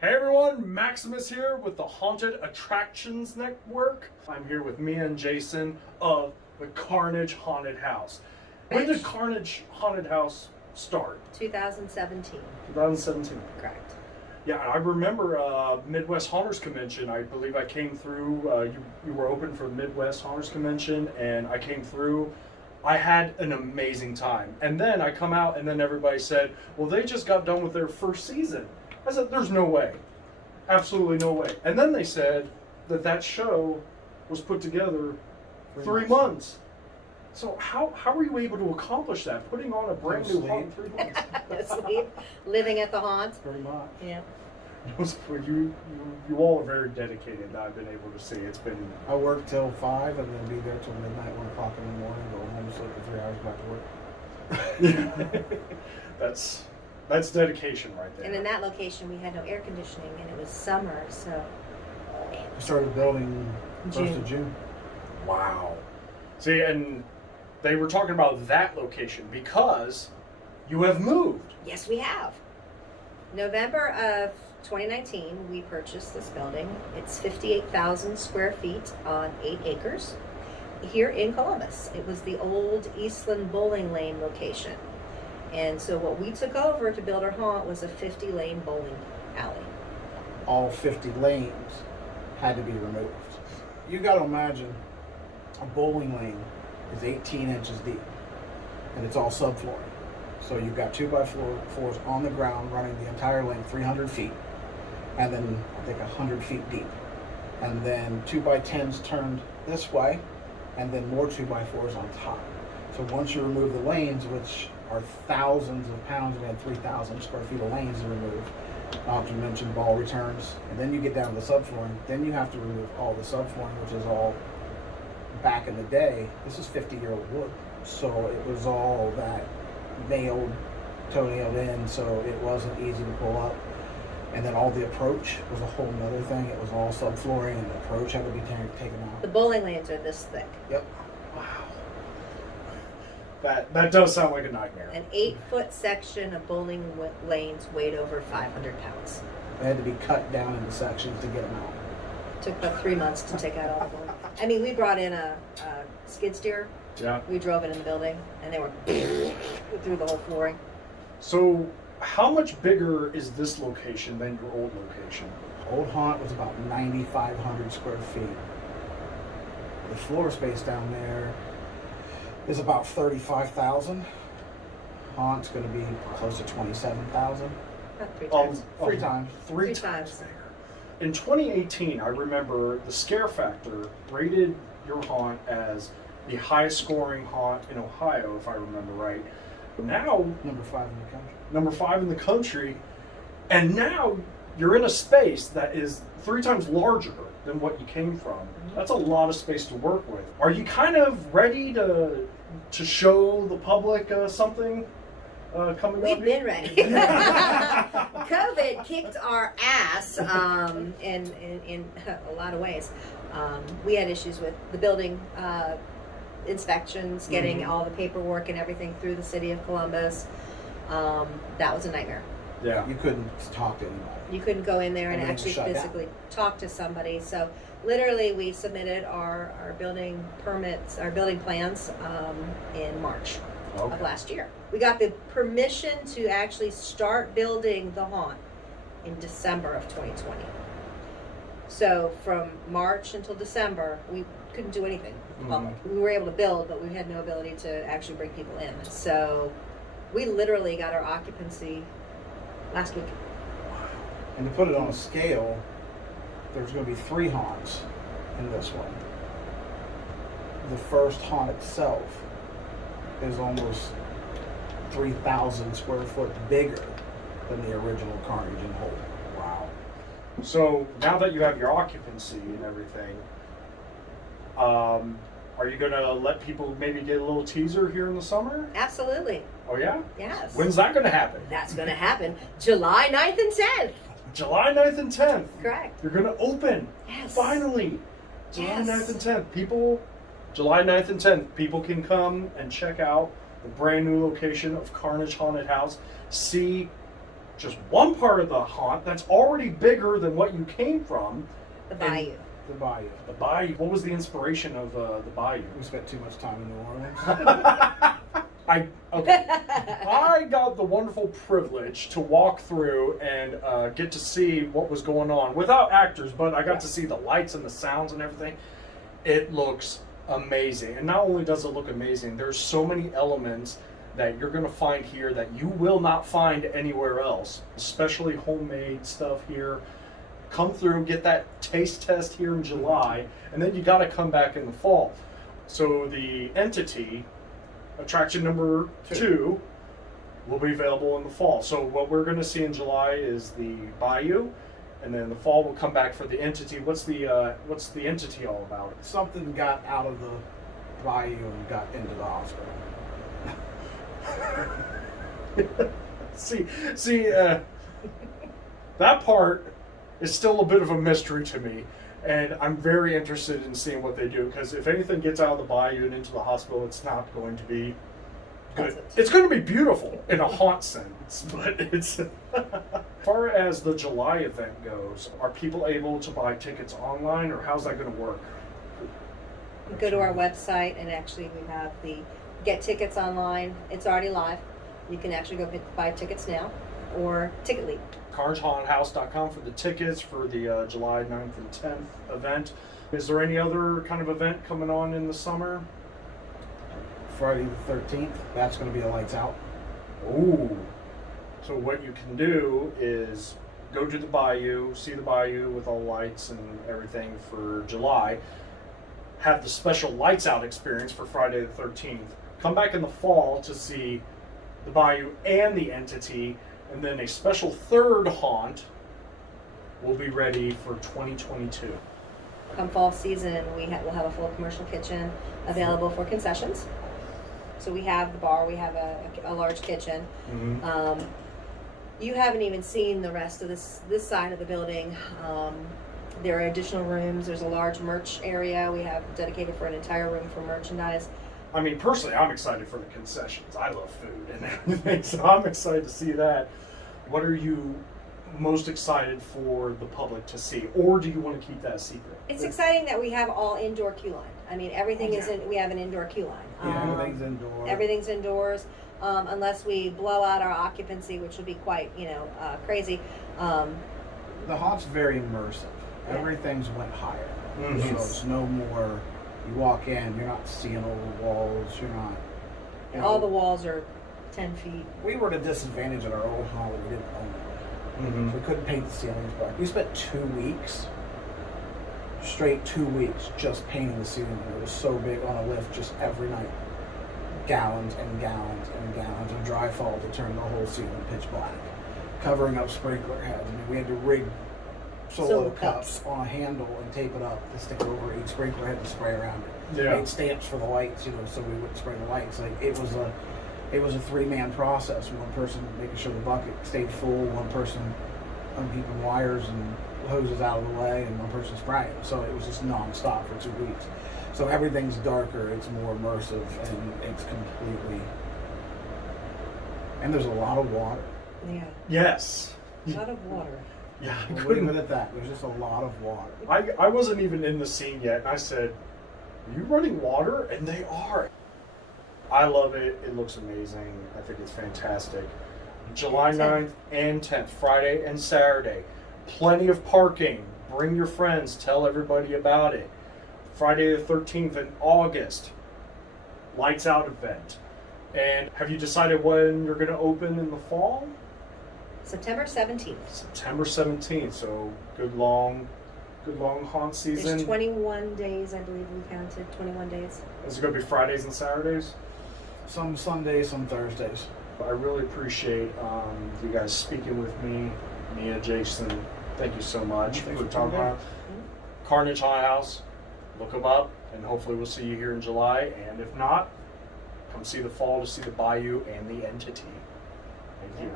Hey everyone, Maximus here with the Haunted Attractions Network. I'm here with Mia and Jason of the Carnage Haunted House. When did Carnage Haunted House start? 2017. 2017. Correct. Yeah, I remember Midwest Haunters Convention. I believe I came through, you were open for the Midwest Haunters Convention, and I came through. I had an amazing time. And then I come out and then everybody said, well, they just got done with their first season. I said, there's no way. Absolutely no way. And then they said that show was put together 3 months. So how were you able to accomplish that? Putting on a brand new haunt in 3 months? No sleep, living at the haunt. Pretty much. Yeah. You all are very dedicated. I've been able to see. It's been. I work till 5 and then be there till midnight, 1 o'clock in the morning, go home, sleep for 3 hours, back to work. That's dedication right there. And in that location, we had no air conditioning, and it was summer, so. I started building 1st of June. Wow. See, and they were talking about that location because you have moved. Yes, we have. November of 2019, we purchased this building. It's 58,000 square feet on 8 acres here in Columbus. It was the old Eastland Bowling Lane location. And so what we took over to build our haunt was a 50-lane bowling alley. All 50 lanes had to be removed. You got to imagine a bowling lane is 18 inches deep, and it's all subflooring. So you've got 2x4s on the ground running the entire length, 300 feet, and then I think 100 feet deep. And then 2x10s turned this way, and then more 2x4s on top. So once you remove the lanes, which are thousands of pounds, we had 3,000 square feet of lanes to remove, not to mention ball returns, and then you get down to the subflooring, then you have to remove all the subflooring, which is all, back in the day, this is 50-year-old wood, so it was all that nailed, toenailed in, so it wasn't easy to pull up. And then all the approach was a whole nother thing. It was all subflooring, and the approach had to be taken out. The bowling lanes are this thick. Yep. Wow. That does sound like a nightmare. An 8-foot section of bowling lanes weighed over 500 pounds. They had to be cut down into sections to get them out. Took about 3 months to take out all the bowling. I mean, we brought in a skid steer. Yeah. We drove it in the building, and they were through the whole flooring. So how much bigger is this location than your old location? Old haunt was about 9,500 square feet. The floor space down there is about 35,000. Haunt's going to be close to 27,000. About 3 times. 3 times. Three times bigger. In 2018, I remember the Scare Factor rated your haunt as the highest scoring haunt in Ohio, if I remember right. Now, Number 5 in the country. number 5 in the country, and now you're in a space that is 3 times larger than what you came from. That's a lot of space to work with. Are you kind of ready to show the public something coming up? We've been ready. COVID kicked our ass in a lot of ways. We had issues with the building inspections, getting all the paperwork and everything through the city of Columbus. That was a nightmare. Yeah. You couldn't talk to anybody. You couldn't go in there and Everything actually was shut physically talk to somebody. So literally we submitted our building permits, our building plans in March of last year. We got the permission to actually start building the haunt in December of 2020. So from March until December, we couldn't do anything public. We were able to build, but we had no ability to actually bring people in. So we literally got our occupancy last week. And to put it on a scale, there's going to be 3 haunts in this one. The first haunt itself is almost 3,000 square foot bigger than the original Carnage in whole. Wow. So now that you have your occupancy and everything, are you going to let people maybe get a little teaser here in the summer? Absolutely. Oh, yeah? Yes. When's that going to happen? That's going to happen July 9th and 10th. July 9th and 10th. Correct. You're going to open. Yes. Finally. July Yes. 9th and 10th. People, July 9th and 10th, people can come and check out the brand new location of Carnage Haunted House. See just one part of the haunt that's already bigger than what you came from. The Bayou. The Bayou. The Bayou. What was the inspiration of the Bayou? We spent too much time in New Orleans. I got the wonderful privilege to walk through and get to see what was going on without actors, but I got to see the lights and the sounds and everything. It looks amazing. And not only does it look amazing, there's so many elements that you're going to find here that you will not find anywhere else, especially homemade stuff here. Come through, get that taste test here in July, and then you got to come back in the fall. So the entity, attraction number 2, will be available in the fall. So what we're going to see in July is the Bayou, and then the fall we'll come back for the entity. What's the entity all about? Something got out of the Bayou and got into the hospital. see, that part is still a bit of a mystery to me, and I'm very interested in seeing what they do, because if anything gets out of the Bayou and into the hospital, it's not going to be good. It's going to be beautiful in a haunt sense, but it's... As far as the July event goes, are people able to buy tickets online, or how's that going to work? You go to our website, and actually we have the get tickets online. It's already live. You can actually go buy tickets now, or Ticket Leap. CarnageHauntedHouse.com for the tickets for the July 9th and 10th event. Is there any other kind of event coming on in the summer? Friday the 13th, that's going to be a lights out. Ooh. So what you can do is go to the Bayou, see the Bayou with all lights and everything for July, have the special lights out experience for Friday the 13th, come back in the fall to see the Bayou and the entity, and then a special third haunt will be ready for 2022. Come fall season, we'll have a full commercial kitchen available for concessions. So we have the bar, we have a large kitchen. Mm-hmm. You haven't even seen the rest of this side of the building. There are additional rooms. There's a large merch area we have dedicated for an entire room for merchandise. I mean, personally, I'm excited for the concessions. I love food and everything, so I'm excited to see that. What are you most excited for the public to see, or do you want to keep that a secret? It's exciting that we have all indoor queue line. I mean, everything is in. We have an indoor queue line. Yeah, everything's indoors. Everything's indoors, unless we blow out our occupancy, which would be quite, crazy. The haunt's very immersive. Yeah. Everything's went higher. Mhm. So it's no more, you walk in, you're not seeing all the walls, you're not... And all the walls are 10 feet. We were at a disadvantage at our old hall. We didn't own it. Mm-hmm. So we couldn't paint the ceilings black. We spent 2 weeks, straight 2 weeks, just painting the ceiling. It was so big on a lift just every night. Gallons and gallons and gallons of dry fall to turn the whole ceiling pitch black. Covering up sprinkler heads. I mean, we had to rig solo cups on a handle and tape it up to stick over each sprinkler head and spray around it. Yeah. Made stamps for the lights, so we wouldn't spray the lights. Like it was a 3-man process. One person making sure the bucket stayed full, one person unpeeping wires and hoses out of the way, and one person spraying. So it was just non-stop for 2 weeks. So everything's darker, it's more immersive, and it's completely... And there's a lot of water. Yeah. Yes. A lot of water. Yeah, I We'll couldn't. leave it at that. There's just a lot of water. I wasn't even in the scene yet. I said, "Are you running water?" And they are. I love it. It looks amazing. I think it's fantastic. July 9th and 10th, Friday and Saturday. Plenty of parking. Bring your friends. Tell everybody about it. Friday the 13th in August. Lights out event. And have you decided when you're going to open in the fall? September 17th. September 17th. So good long haunt season. There's 21 days, I believe we counted. 21 days. Is it going to be Fridays and Saturdays? Some Sundays, some Thursdays. I really appreciate you guys speaking with me. Mia, Jason, thank you so much Thanks for for talking coming about Carnage Haunted House. Look them up, and hopefully we'll see you here in July. And if not, come see the fall to see the Bayou and the entity. Thank you.